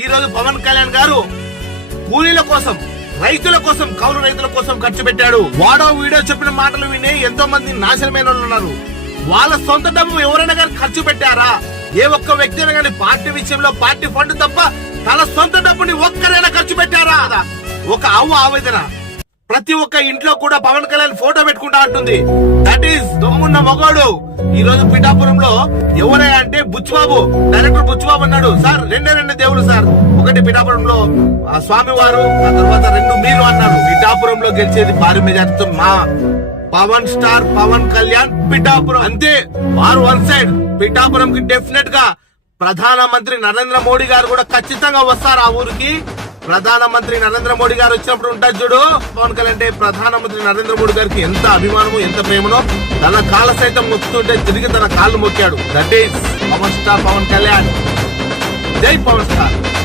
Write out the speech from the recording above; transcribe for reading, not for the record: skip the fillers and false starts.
ఈ రోజు పవన్ కళ్యాణ్ గారు కూలీల కోసం, రైతుల కోసం, కౌలు రైతుల కోసం ఖర్చు పెట్టాడు. వాడో వీడియో చెప్పిన మాటలు విని ఎంతో మంది నాశనమైన వాళ్ళు ఉన్నారు. వాళ్ళ సొంత డబ్బు ఎవరైనా కానీ ఖర్చు పెట్టారా? ఏ ఒక్క వ్యక్తి అయినా కానీ పార్టీ విషయంలో పార్టీ ఫండ్ తప్ప తన సొంత డబ్బుని ఒక్కరైనా ఖర్చు పెట్టారా? ఒక ఆవేదన. ప్రతి ఒక్క ఇంట్లో కూడా పవన్ కళ్యాణ్ ఫోటో పెట్టుకుంటా ఉంటుంది. దట్ ఈస్ దమ్మున్న మగోడు. ఈ రోజు పిఠాపురంలో ఎవరే అంటే బుచ్చిబాబు, డైరెక్టర్ బుచ్చిబాబు అన్నాడు, సార్ రెండే దేవుడు సార్, ఒకటి పిఠాపురంలో స్వామివారు, ఆ తర్వాత 2 మీరు అన్నారు. పిఠాపురంలో గెలిచేది భారీ మెజార్టీతో మా పవన్ స్టార్ పవన్ కళ్యాణ్ పిఠాపురం. అంతే, వారు వన్ సైడ్. పిఠాపురం కి డెఫినెట్ గా ప్రధానమంత్రి నరేంద్ర మోడీ గారు కూడా ఖచ్చితంగా వస్తారు ఆ ఊరికి. ప్రధానమంత్రి నరేంద్ర మోడీ గారు వచ్చినప్పుడు ఉంటుంది చూడు, పవన్ కళ్యాణ్ అంటే ప్రధానమంత్రి నరేంద్ర మోడీ గారికి ఎంత అభిమానమో ఎంత ప్రేమనో, తన కాళ్ళ సైతం మొక్కుతుంటే తిరిగి తన కాళ్ళు మొక్కాడు. That is Pawan star Pawan Kalyan. జై పవన్ స్టార్.